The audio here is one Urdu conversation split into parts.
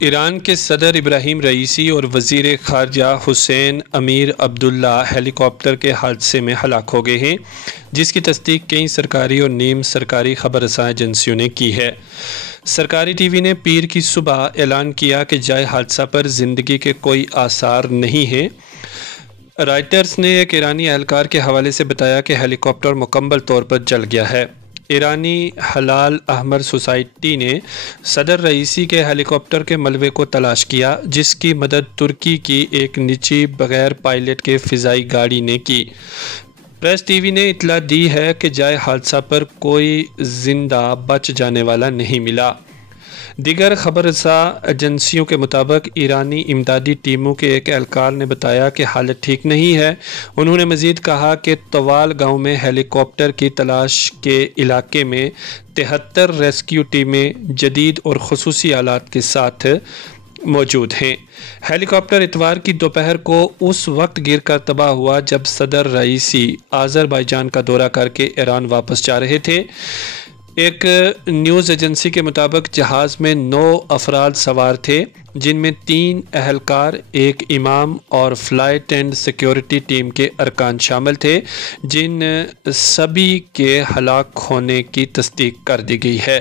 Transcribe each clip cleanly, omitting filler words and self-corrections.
ایران کے صدر ابراہیم رئیسی اور وزیر خارجہ حسین امیر عبداللہ ہیلی کاپٹر کے حادثے میں ہلاک ہو گئے ہیں، جس کی تصدیق کئی سرکاری اور نیم سرکاری خبر رساں ایجنسیوں نے کی ہے۔ سرکاری ٹی وی نے پیر کی صبح اعلان کیا کہ جائے حادثہ پر زندگی کے کوئی آثار نہیں ہیں۔ رائٹرز نے ایک ایرانی اہلکار کے حوالے سے بتایا کہ ہیلی کاپٹر مکمل طور پر جل گیا ہے۔ ایرانی ہلال احمر سوسائٹی نے صدر رئیسی کے ہیلی کاپٹر کے ملبے کو تلاش کیا، جس کی مدد ترکی کی ایک نجی بغیر پائلٹ کے فضائی گاڑی نے کی۔ پریس ٹی وی نے اطلاع دی ہے کہ جائے حادثہ پر کوئی زندہ بچ جانے والا نہیں ملا۔ دیگر خبر رساں ایجنسیوں کے مطابق ایرانی امدادی ٹیموں کے ایک اہلکار نے بتایا کہ حالت ٹھیک نہیں ہے۔ انہوں نے مزید کہا کہ طوال گاؤں میں ہیلی کاپٹر کی تلاش کے علاقے میں 73 ریسکیو ٹیمیں جدید اور خصوصی آلات کے ساتھ موجود ہیں۔ ہیلی کاپٹر اتوار کی دوپہر کو اس وقت گر کر تباہ ہوا جب صدر رئیسی آذربائیجان کا دورہ کر کے ایران واپس جا رہے تھے۔ ایک نیوز ایجنسی کے مطابق جہاز میں 9 افراد سوار تھے، جن میں 3 اہلکار، ایک امام اور فلائٹ اینڈ سیکیورٹی ٹیم کے ارکان شامل تھے، جن سبھی کے ہلاک ہونے کی تصدیق کر دی گئی ہے۔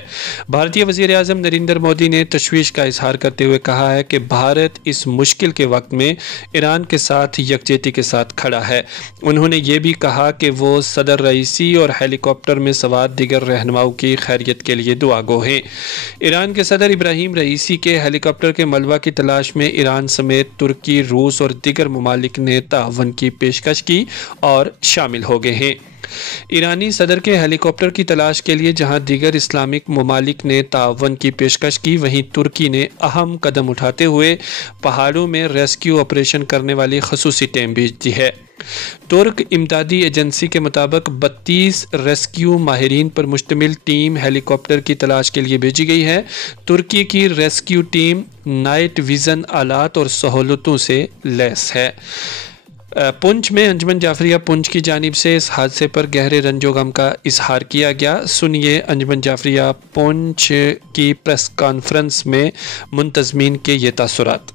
بھارتی وزیر اعظم نریندر مودی نے تشویش کا اظہار کرتے ہوئے کہا ہے کہ بھارت اس مشکل کے وقت میں ایران کے ساتھ یکجہتی کے ساتھ کھڑا ہے۔ انہوں نے یہ بھی کہا کہ وہ صدر رئیسی اور ہیلی کاپٹر میں سوار دیگر رہنماؤں کی خیریت کے لیے دعا گو ہیں۔ ایران کے صدر ابراہیم رئیسی کے ہیلی کاپٹر کے ملبہ کی تلاش میں ایران سمیت ترکی، روس اور دیگر ممالک نے تعاون کی پیشکش کی اور شامل ہو گئے ہیں۔ ایرانی صدر کے ہیلی کاپٹر کی تلاش کے لیے جہاں دیگر اسلامک ممالک نے تعاون کی پیشکش کی، وہیں ترکی نے اہم قدم اٹھاتے ہوئے پہاڑوں میں ریسکیو آپریشن کرنے والی خصوصی ٹیم بھیج دی ہے۔ ترک امدادی ایجنسی کے مطابق 32 ریسکیو ماہرین پر مشتمل ٹیم ہیلی کاپٹر کی تلاش کے لیے بھیجی گئی ہے۔ ترکی کی ریسکیو ٹیم نائٹ ویژن آلات اور سہولتوں سے لیس ہے۔ پونچھ میں انجمن جعفریہ پونچھ کی جانب سے اس حادثے پر گہرے رنج و غم کا اظہار کیا گیا۔ سنیے انجمن جعفریہ پونچھ کی پریس کانفرنس میں منتظمین کے یہ تاثرات۔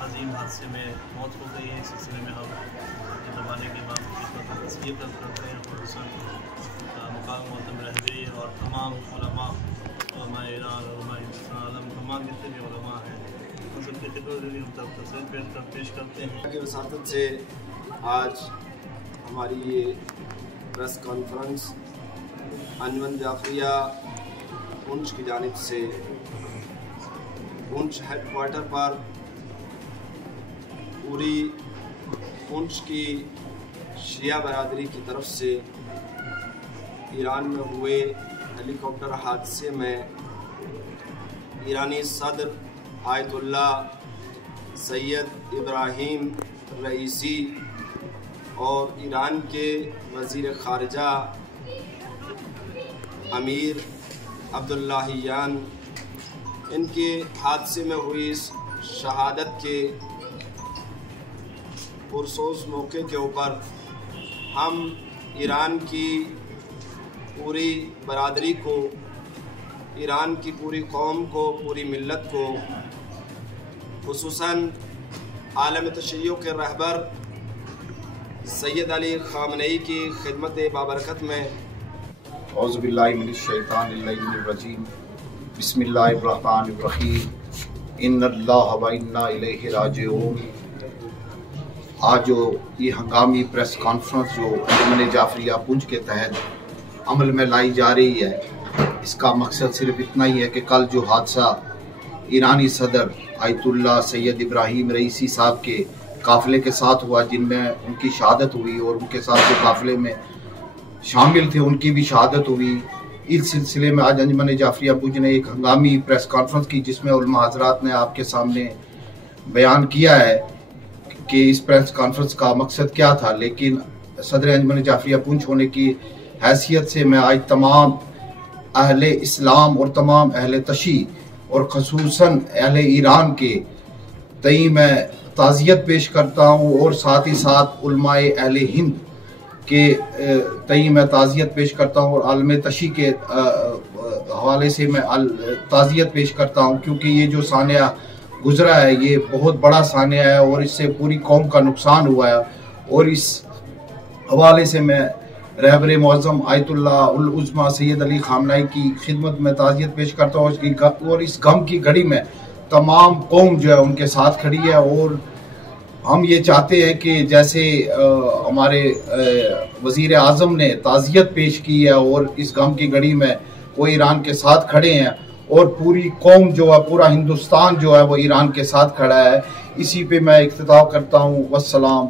عظیم حادثے میں موت ہو گئی ہے۔ اس سلسلے میں ہم زمانے کے امام کی خدمت میں تصدیق کرتے ہیں، خصوصاً مقام معظم رہبری اور تمام علماء ایران، علماء ہندوستان عالم، تمام جتنے بھی علماء ہیں ان سب کی خدمت میں ہم تصدیق پیش کرتے ہیں کی وساطت سے آج ہماری یہ پریس کانفرنس انجمن جعفریہ پونچھ کی جانب سے پونچھ ہیڈ کوارٹر پر پوری پونچھ کی شیعہ برادری کی طرف سے ایران میں ہوئے ہیلی کاپٹر حادثے میں ایرانی صدر آیت اللہ سید ابراہیم رئیسی اور ایران کے وزیر خارجہ امیر عبداللہیان ان کے حادثے میں ہوئی شہادت کے پرسوز موقع کے اوپر ہم ایران کی پوری برادری کو، ایران کی پوری قوم کو، پوری ملت کو، خصوصاً عالم تشیع کے رہبر سید علی خامنئی کی خدمت بابرکت میں اعوذ باللہ من الشیطان اللعین الرجیم، بسم اللہ الرحمن الرحیم، ان اللہ و انا الیہ راجعون۔ آج جو یہ ہنگامی پریس کانفرنس جو انجمن جعفریہ پونچھ کے تحت عمل میں لائی جا رہی ہے، اس کا مقصد صرف اتنا ہی ہے کہ کل جو حادثہ ایرانی صدر آیت اللہ سید ابراہیم رئیسی صاحب کے قافلے کے ساتھ ہوا، جن میں ان کی شہادت ہوئی اور ان کے ساتھ جو قافلے میں شامل تھے ان کی بھی شہادت ہوئی، اس سلسلے میں آج انجمن جعفریہ پونچھ نے ایک ہنگامی پریس کانفرنس کی، جس میں علماء حضرات نے آپ کے سامنے بیان کیا ہے کہ اس پریس کانفرنس کا مقصد کیا تھا۔ لیکن صدر انجمن جعفریہ پونچھ ہونے کی حیثیت سے میں آج تمام اہل اسلام اور تمام اہل تشیع اور خصوصاً اہل ایران کے تئیں میں تعزیت پیش کرتا ہوں، اور ساتھ ہی ساتھ علماء اہل ہند کے تئیں میں تعزیت پیش کرتا ہوں، اور عالم تشیع کے حوالے سے میں تعزیت پیش کرتا ہوں، کیونکہ یہ جو سانحہ گزرا ہے یہ بہت بڑا سانحہ ہے اور اس سے پوری قوم کا نقصان ہوا ہے، اور اس حوالے سے میں رہبر معظم آیت اللہ العظمیٰ سید علی خامنہئی کی خدمت میں تعزیت پیش کرتا ہوں، اور اس غم کی گھڑی میں تمام قوم جو ہے ان کے ساتھ کھڑی ہے، اور ہم یہ چاہتے ہیں کہ جیسے ہمارے وزیر اعظم نے تعزیت پیش کی ہے اور اس غم کی گھڑی میں وہ ایران کے ساتھ کھڑے ہیں، اور پوری قوم جو ہے، پورا ہندوستان جو ہے وہ ایران کے ساتھ کھڑا ہے، اسی پہ میں اختتام کرتا ہوں۔ والسلام۔